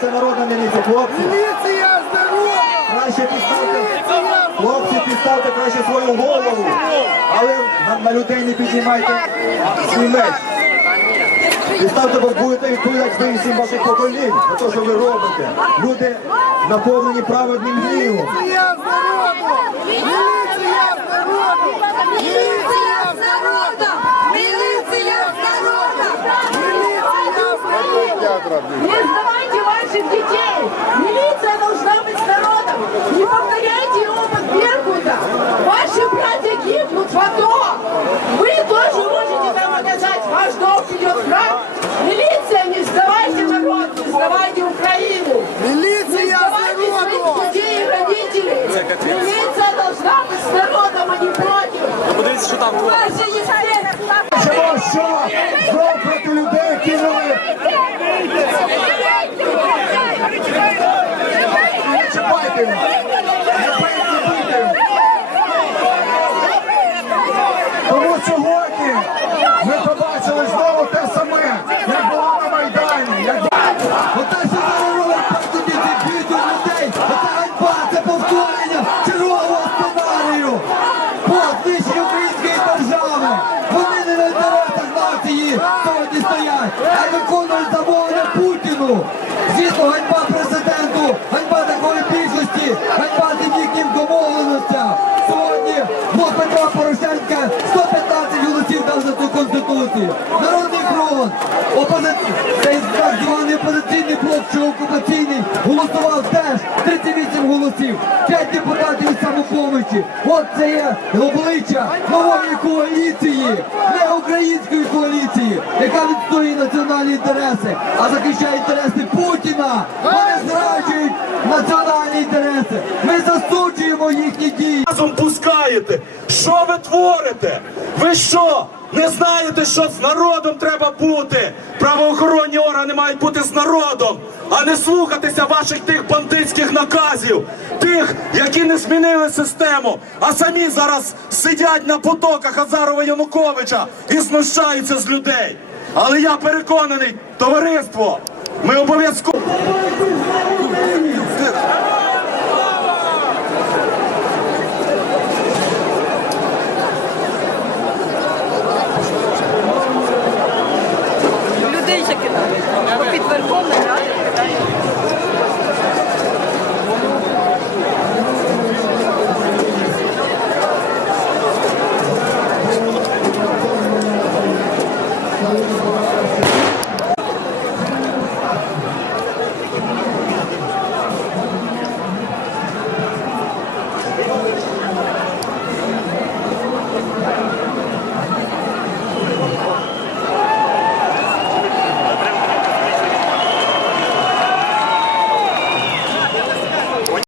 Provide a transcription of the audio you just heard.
це народна міліція, хлопці. Міліція з народом! Краще підставте, хлопці, підставте краще свою голову, але на, на людей не піднімайте свій меч. Підставте, бо будете відповідати всім ваших поколінь за те, що ви робите. Люди наповнені праведним гнівом. Міліція з народом! Міліція з народом! Міліція з! Міліція з народом! Не сдавайте що? Знов проти людей кинули. Не чіпайте а виконують замовлення Путіну. Звісно, ганьба президенту, ганьба такої більшості, ганьба тим їхнім домовленостям. Сьогодні блок Петра Порошенка 115 голосів дав за цю конституцію. Народний фронт, цей так званий опозиційний блок, що окупаційний, голосував теж 38 голосів, 5 депутатів із самопомочі. От це є обличчя нової коаліції, не української коаліції, яка відстоює національні інтереси, а захищає інтереси Путіна. Вони зраджують національні інтереси. Ми засуджуємо їхні дії. разом пускаєте? Що ви творите? Ви що? Не знаєте, що з народом треба бути? Правоохоронні органи мають бути з народом, а не слухатися ваших тих бандитських наказів, тих, які не змінили систему, а самі зараз сидять на потоках Азарова Януковича і знущаються з людей. Але я переконаний, товариство, ми обов'язково. Людей кидають.